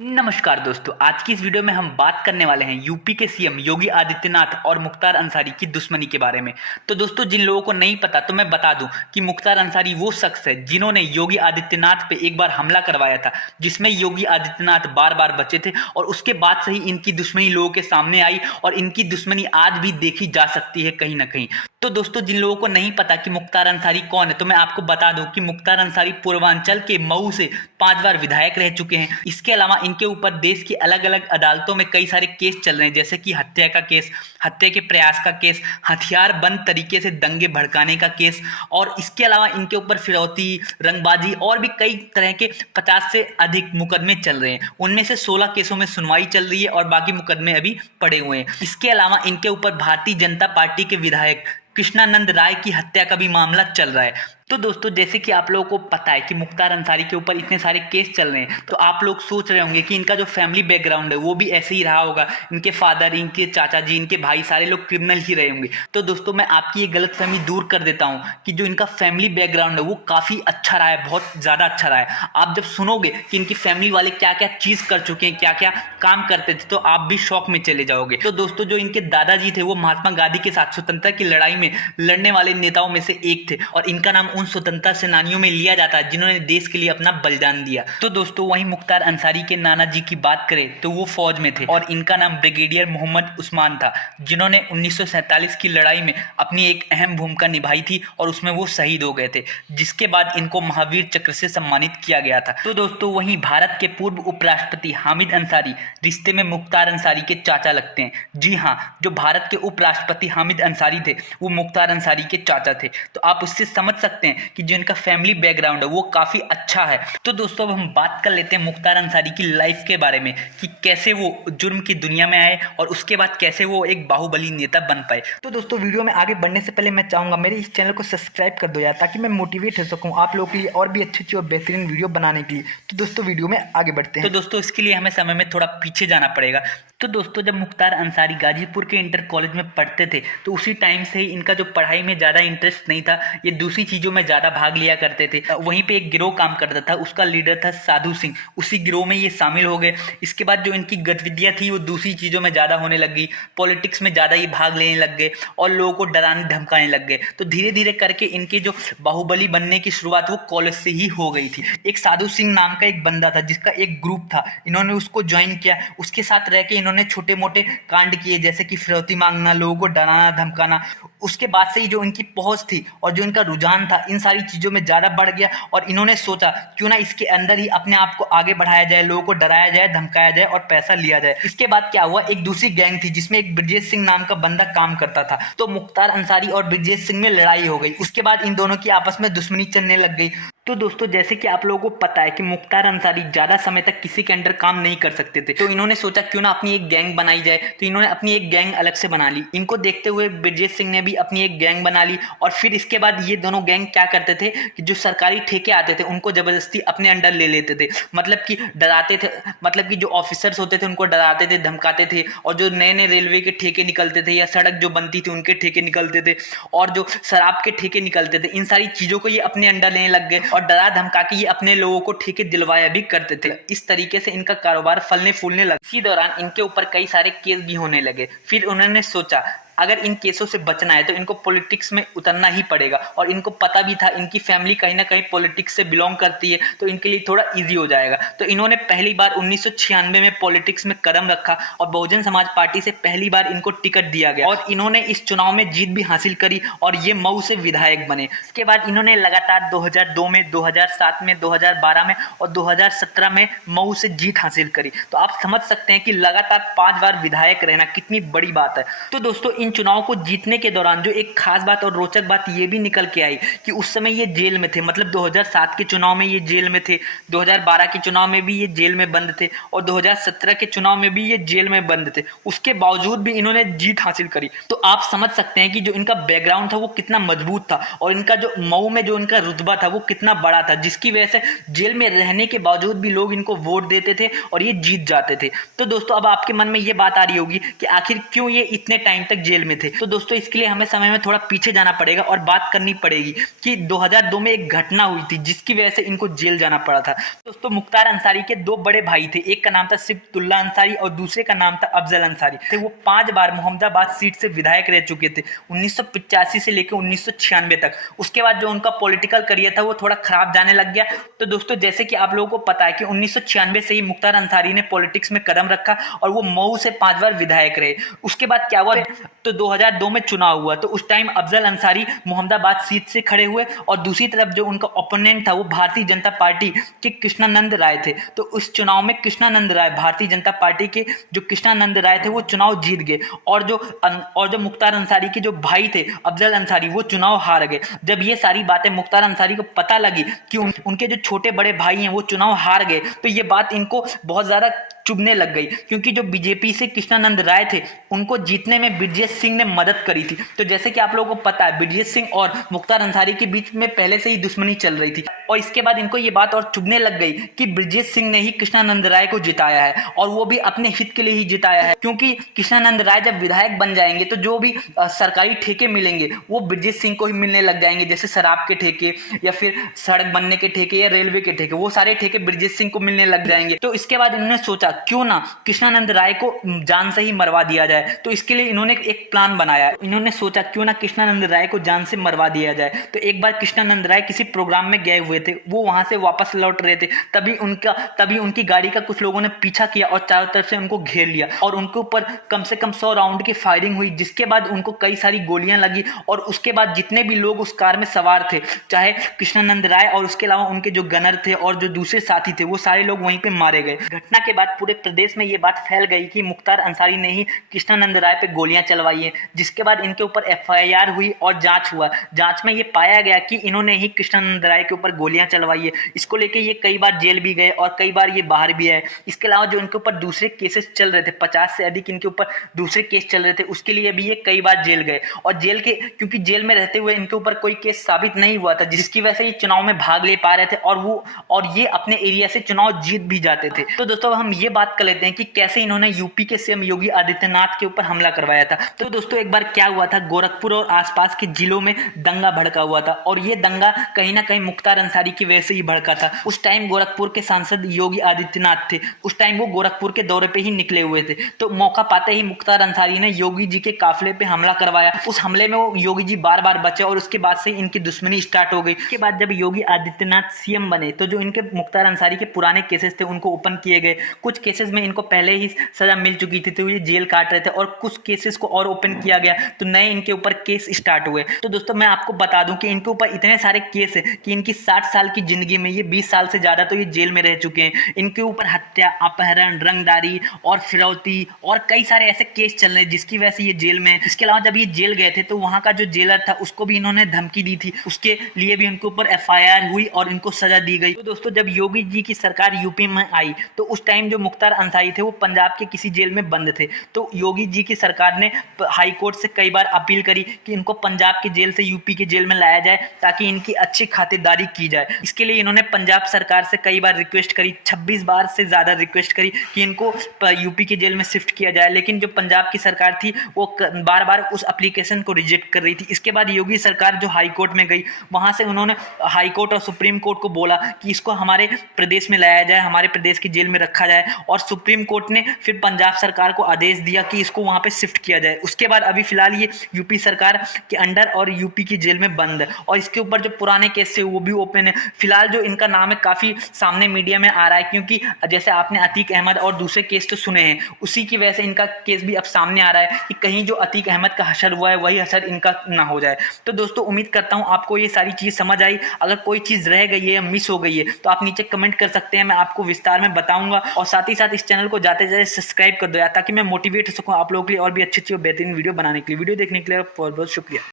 नमस्कार दोस्तों, आज की इस वीडियो में हम बात करने वाले हैं यूपी के सीएम योगी आदित्यनाथ और मुख्तार अंसारी की दुश्मनी के बारे में। तो दोस्तों, जिन लोगों को नहीं पता तो मैं बता दूं कि मुख्तार अंसारी वो शख्स है जिन्होंने योगी आदित्यनाथ पे एक बार हमला करवाया था, जिसमें योगी आदित्यनाथ बार बार बचे थे और उसके बाद से ही इनकी दुश्मनी लोगों के सामने आई और इनकी दुश्मनी आज भी देखी जा सकती है कहीं ना कहीं। तो दोस्तों, जिन लोगों को नहीं पता कि मुख्तार अंसारी कौन है तो मैं आपको बता दूं कि मुख्तार अंसारी पूर्वांचल के मऊ से 5 बार विधायक रह चुके हैं। इसके अलावा इनके ऊपर देश की अलग अलग अदालतों में कई सारे केस चल रहे हैं, जैसे कि हत्या का केस, हत्या के प्रयास का केस, हथियार बंद तरीके से दंगे भड़काने का केस, और इसके अलावा इनके ऊपर फिरौती, रंगबाजी और भी कई तरह के 50 से अधिक मुकदमे चल रहे हैं। उनमें से 16 केसों में सुनवाई चल रही है और बाकी मुकदमे अभी पड़े हुए हैं। इसके अलावा इनके ऊपर भारतीय जनता पार्टी के विधायक कृष्णानंद राय की हत्या का भी मामला चल रहा है। तो दोस्तों, जैसे कि आप लोगों को पता है कि मुख्तार अंसारी के ऊपर इतने सारे केस चल रहे हैं, तो आप लोग सोच रहे होंगे कि इनका जो फैमिली बैकग्राउंड है वो भी ऐसे ही रहा होगा, इनके फादर, इनके चाचा जी, इनके भाई सारे लोग क्रिमिनल ही रहे होंगे। तो दोस्तों, मैं आपकी ये गलतफहमी दूर कर देता हूँ कि जो इनका फैमिली बैकग्राउंड है वो काफ़ी अच्छा रहा है, बहुत ज़्यादा अच्छा रहा है। आप जब सुनोगे कि इनकी फैमिली वाले क्या क्या चीज़ कर चुके हैं, क्या क्या काम करते थे, तो आप भी शौक में चले जाओगे। तो दोस्तों, जो इनके दादाजी थे वो महात्मा गांधी के साथ स्वतंत्रता की लड़ाई में लड़ने वाले नेताओं में से एक थे और इनका नाम उन स्वतंत्रता सेनानियों में लिया जाता है जिन्होंने देश के लिए अपना बलिदान दिया। तो दोस्तों, वहीं मुख्तार अंसारी के नाना जी की बात करें तो वो फौज में थे और इनका नाम ब्रिगेडियर मोहम्मद उस्मान था, जिन्होंने 1947 की लड़ाई में अपनी एक अहम भूमिका निभाई थी और उसमें वो शहीद हो गए थे, जिसके बाद इनको महावीर चक्र से सम्मानित किया गया था। तो दोस्तों, वहीं भारत के पूर्व उपराष्ट्रपति हामिद अंसारी रिश्ते में मुख्तार अंसारी के चाचा लगते हैं। जी हाँ, जो भारत के उपराष्ट्रपति हामिद अंसारी थे वो मुख्तार अंसारी के चाचा थे। तो आप उससे समझ सकते हैं कि जो इनका फैमिली बैकग्राउंड है वो काफी अच्छा है। तो दोस्तों, अब हम बात कर लेते हैं मुख्तार अंसारी की लाइफ के बारे में कि कैसे वो जुर्म की दुनिया में आए और उसके बाद कैसे वो एक बाहुबली नेता बन पाए। तो दोस्तों, वीडियो में आगे बढ़ने से पहले मैं चाहूंगा मेरे इस चैनल को सब्सक्राइब कर दो यार, ताकि मैं मोटिवेट हो सकूं आप लोगों के लिए और भी अच्छी और बेहतरीन वीडियो बनाने के लिए। तो दोस्तों, वीडियो में आगे बढ़ते हैं। तो दोस्तों, इसके लिए हमें समय में थोड़ा पीछे जाना पड़ेगा। तो दोस्तों, जब मुख्तार अंसारी गाजीपुर के इंटर कॉलेज में पढ़ते थे तो उसी टाइम से ही इनका जो पढ़ाई में ज़्यादा इंटरेस्ट नहीं था, ये दूसरी चीज़ों में ज़्यादा भाग लिया करते थे। वहीं पे एक गिरोह काम करता था, उसका लीडर था साधु सिंह, उसी गिरोह में ये शामिल हो गए। इसके बाद जो इनकी गतिविधियाँ थी वो दूसरी चीज़ों में ज़्यादा होने लग गई, पॉलिटिक्स में ज़्यादा ही भाग लेने लग गए और लोगों को डराने धमकाने लग गए। तो धीरे धीरे करके इनके जो बाहुबली बनने की शुरुआत वो कॉलेज से ही हो गई थी। एक साधु सिंह नाम का एक बंदा था जिसका एक ग्रुप था, इन्होंने उसको ज्वाइन किया, उसके साथ रह के इन्होंने छोटे मोटे कांड किए, जैसे कि फिरौती मांगना, लोगों को डराना धमकाना। उसके बाद से ही जो इनकी पहुंच थी और जो इनका रुझान था इन सारी चीज़ों में ज़्यादा बढ़ गया और इन्होंने सोचा क्यों ना इसके अंदर ही अपने आप को आगे बढ़ाया जाए, लोगों को डराया जाए, धमकाया जाए और पैसा लिया जाए। इसके बाद क्या हुआ, एक दूसरी गैंग थी जिसमें एक ब्रजेश सिंह नाम का बंदा काम करता था। तो मुख्तार अंसारी और ब्रजेश सिंह में लड़ाई हो गई, उसके बाद इन दोनों की आपस में दुश्मनी चलने लग गई। तो दोस्तों, जैसे कि आप लोगों को पता है कि मुख्तार अंसारी ज़्यादा समय तक किसी के अंडर काम नहीं कर सकते थे, तो इन्होंने सोचा क्यों ना अपनी एक गैंग बनाई जाए। तो इन्होंने अपनी एक गैंग अलग से बना ली। इनको देखते हुए ब्रजेश सिंह ने भी अपनी एक गैंग बना ली और फिर इसके बाद ये दोनों गैंग क्या करते थे कि जो सरकारी ठेके आते थे उनको जबरदस्ती अपने अंडर ले लेते थे, मतलब कि डराते थे, मतलब कि जो ऑफिसर्स होते थे उनको डराते थे, धमकाते थे, और जो नए नए रेलवे के ठेके निकलते थे या सड़क जो बनती थी उनके ठेके निकलते थे और जो शराब के ठेके निकलते थे, इन सारी चीज़ों को ये अपने अंडर लेने लग गए और डरा धमका के ये अपने लोगों को ठेके दिलवाया भी करते थे। इस तरीके से इनका कारोबार फलने फूलने लगा। इसी दौरान इनके ऊपर कई सारे केस भी होने लगे। फिर उन्होंने सोचा अगर इन केसों से बचना है तो इनको पॉलिटिक्स में उतरना ही पड़ेगा, और इनको पता भी था इनकी फैमिली कहीं ना कहीं पॉलिटिक्स से बिलोंग करती है, तो इनके लिए थोड़ा इजी हो जाएगा। तो इन्होंने पहली बार 1996 में पॉलिटिक्स में कदम रखा और बहुजन समाज पार्टी से पहली बार इनको टिकट दिया गया और इन्होंने इस चुनाव में जीत भी हासिल करी और ये मऊ से विधायक बने। इसके बाद इन्होंने लगातार 2002 में, 2007 में, 2012 में और 2017 में मऊ से जीत हासिल करी। तो आप समझ सकते हैं कि लगातार 5 बार विधायक रहना कितनी बड़ी बात है। तो दोस्तों, इन चुनाव को जीतने के दौरान जो एक खास बात और रोचक बात ये भी निकल के आई कि उस समय ये जेल में थे, मतलब 2007 के चुनाव में ये जेल में थे, 2012 के चुनाव में भी ये जेल में बंद थे और 2017 के चुनाव में भी ये जेल में बंद थे। उसके बावजूद भी इन्होंने जीत हासिल करी। तो आप समझ सकते हैं कि जो इनका बैकग्राउंड था वो कितना मजबूत था और इनका जो मऊ में जो इनका रुतबा था वो कितना बड़ा था, जिसकी वजह से जेल में रहने के बावजूद भी लोग इनको वोट देते थे और ये जीत जाते थे। तो दोस्तों, अब आपके मन में ये बात आ रही होगी कि आखिर क्यों ये इतने टाइम तक जेल में थे। तो दोस्तों इसके लिए हमें समय में थोड़ा पीछे जाना पड़ेगा और बात करनी पड़ेगी कि 2002 में एक घटना हुई थी जिसकी वजह से इनको जेल जाना पड़ा था। दोस्तों मुख्तार अंसारी के दो बड़े भाई थे, एक का नाम था सिबतुल्ला अंसारी और दूसरे का नाम था अफजल अंसारी थे। वो 5 बार मोहम्मदाबाद सीट से विधायक रह चुके थे 1985 से लेकर 1996 तक। उसके बाद जो उनका पॉलिटिकल करियर था वो थोड़ा खराब जाने लग गया। तो दोस्तों जैसे कि आप लोगों को पता है कि 1996 से ही मुख्तार अंसारी ने पॉलिटिक्स में कदम रखा और वो मऊ से 5 बार विधायक रहे। उसके बाद क्या हुआ, तो 2002 में चुनाव हुआ तो उस टाइम अफजल अंसारी मोहम्मदाबाद सीट से खड़े हुए और दूसरी तरफ जो उनका ओपोनेंट था वो भारतीय जनता पार्टी के कृष्णानंद राय थे। तो उस चुनाव में कृष्णानंद राय, भारतीय जनता पार्टी के जो कृष्णानंद राय थे वो चुनाव जीत गए और जो मुख्तार अंसारी के जो भाई थे अफजल अंसारी वो चुनाव हार गए। जब ये सारी बातें मुख्तार अंसारी को पता लगी कि उनके जो छोटे बड़े भाई हैं वो चुनाव हार गए, तो ये बात इनको बहुत ज़्यादा चुभने लग गई, क्योंकि जो बीजेपी से कृष्णानंद राय थे उनको जीतने में ब्रजेश सिंह ने मदद करी थी। तो जैसे कि आप लोगों को पता है ब्रजेश सिंह और मुख्तार अंसारी के बीच में पहले से ही दुश्मनी चल रही थी और इसके बाद इनको ये बात और चुभने लग गई कि ब्रजेश सिंह ने ही कृष्णानंद राय को जिताया है और वो भी अपने हित के लिए ही जिताया है, क्योंकि कृष्णानंद राय जब विधायक बन जाएंगे तो जो भी सरकारी ठेके मिलेंगे वो ब्रजेश सिंह को ही मिलने लग जाएंगे, जैसे शराब के ठेके या फिर सड़क बनने के ठेके या रेलवे के ठेके, वो सारे ठेके ब्रजेश सिंह को मिलने लग जाएंगे। तो इसके बाद इन्होंने सोचा क्यों ना कृष्णानंद राय को जान से ही मरवा दिया जाए। तो इसके लिए इन्होंने एक प्लान बनाया, इन्होंने सोचा क्यों ना कृष्णानंद राय को जान से मरवा दिया जाए। तो एक बार कृष्णानंद राय किसी प्रोग्राम में गए हुए थे, वो वहां से वापस लौट रहे थे, तभी उनकी गाड़ी का कुछ लोगों ने पीछा किया और चारों तरफ से उनको घेर लिया और उनके ऊपर कम से कम 100 राउंड की फायरिंग हुई, जिसके बाद उनको कई सारी गोलियां लगी और उसके बाद जितने भी लोग उस कार में सवार थे, चाहे कृष्णानंद राय और उसके अलावा उनके जो गनर थे और जो दूसरे साथी थे, वो सारे लोग वहीं पे मारे गए। घटना के बाद पूरे प्रदेश में ये बात फैल गई कि मुख्तार अंसारी ने ही कृष्णानंद राय पे गोलियां चलवाई हैं, जिसके बाद इनके ऊपर FIR हुई और जांच हुआ। जांच में ये पाया गया कि इन्होंने ही कृष्णानंद राय के ऊपर गोलियां चलवाई है। इसको लेके ये कई बार जेल भी गए और कई बार ये बाहर भी आए। इसके अलावा जो इनके ऊपर दूसरे केसेस चल रहे थे, 50 से अधिक इनके ऊपर दूसरे केस चल रहे थे, उसके लिए भी ये कई बार जेल गए और क्योंकि जेल में रहते हुए इनके ऊपर कोई केस साबित नहीं हुआ था, जिसकी वजह से ये चुनाव में भाग ले पा रहे थे और ये अपने एरिया से चुनाव जीत भी जाते थे। तो दोस्तों हम ये बात कर लेते हैं कि कैसे इन्होंने यूपी के सीएम योगी आदित्यनाथ के ऊपर हमला करवाया था। तो दोस्तों एक बार क्या हुआ था, गोरखपुर और आसपास के जिलों में दंगा भड़का हुआ था और ये दंगा कहीं ना कहीं मुख्तार अंसारी की वजह से ही भड़का था। उस टाइम गोरखपुर के सांसद योगी आदित्यनाथ थे, उस टाइम वो गोरखपुर के दौरे पे ही निकले हुए थे। तो मौका पाते ही मुख्तार अंसारी ने योगी जी के काफिले पे हमला करवाया। उस हमले में वो योगी जी बार बार बचे और उसके बाद से इनकी दुश्मनी स्टार्ट हो गई। उसके बाद जब योगी आदित्यनाथ सीएम बने तो जो इनके मुख्तार अंसारी के पुराने केसेस थे उनको ओपन किए गए। कुछ केसेस में इनको पहले ही सजा मिल चुकी थी तो ये जेल काट रहे थे और कुछ केसेस को और ओपन किया गया तो नए इनके ऊपर केस स्टार्ट हुए। तो दोस्तों मैं आपको बता दूं कि इनके ऊपर इतने सारे केस है कि इनकी 60 साल की जिंदगी में ये 20 साल से ज्यादा तो ये जेल में रह चुके हैं। इनके ऊपर हत्या, अपहरण, रंगदारी और फिरौती और कई सारे ऐसे केस चल रहे हैं जिसकी वजह से ये जेल में है। इसके अलावा जब ये जेल गए थे तो वहां का जो जेलर था उसको भी इन्होंने धमकी दी थी, उसके लिए भी उनके ऊपर FIR हुई और इनको सजा दी गई। तो दोस्तों जब योगी जी की सरकार यूपी में आई तो उस टाइम जो मुख्तार अंसारी थे वो पंजाब के किसी जेल में बंद थे। तो योगी जी की सरकार ने हाई कोर्ट से कई बार अपील करी कि इनको पंजाब की जेल से यूपी की जेल में लाया जाए ताकि इनकी अच्छी खातिरदारी की जाए। इसके लिए इन्होंने पंजाब सरकार से कई बार रिक्वेस्ट करी, 26 बार से ज़्यादा रिक्वेस्ट करी कि इनको यूपी की जेल में शिफ्ट किया जाए, लेकिन जो पंजाब की सरकार थी वो बार बार उस एप्लीकेशन को रिजेक्ट कर रही थी। इसके बाद योगी सरकार जो हाई कोर्ट में गई, वहाँ से उन्होंने हाई कोर्ट और सुप्रीम कोर्ट को बोला कि इसको हमारे प्रदेश में लाया जाए, हमारे प्रदेश की जेल में रखा जाए और सुप्रीम कोर्ट ने फिर पंजाब सरकार को आदेश दिया कि इसको वहाँ पे शिफ्ट किया जाए। उसके बाद अभी फिलहाल ये यूपी सरकार के अंडर और यूपी की जेल में बंद है और इसके ऊपर जो पुराने केस है वो भी ओपन है। फिलहाल जो इनका नाम है काफ़ी सामने मीडिया में आ रहा है, क्योंकि जैसे आपने अतीक अहमद और दूसरे केस तो सुने हैं, उसी की वजह से इनका केस भी अब सामने आ रहा है कि कहीं जो अतीक अहमद का हशर हुआ है वही हशर इनका ना हो जाए। तो दोस्तों उम्मीद करता हूँ आपको ये सारी चीज़ समझ आई। अगर कोई चीज़ रह गई है या मिस हो गई है तो आप नीचे कमेंट कर सकते हैं, मैं आपको विस्तार में बताऊंगा और साथ ही साथ इस चैनल को जाते जाते सब्सक्राइब कर दो यार, ताकि मैं मोटिवेट हो सकूँ आप लोगों के लिए और भी अच्छी अच्छी बेहतरीन वीडियो बनाने के लिए। वीडियो देखने के लिए बहुत बहुत शुक्रिया।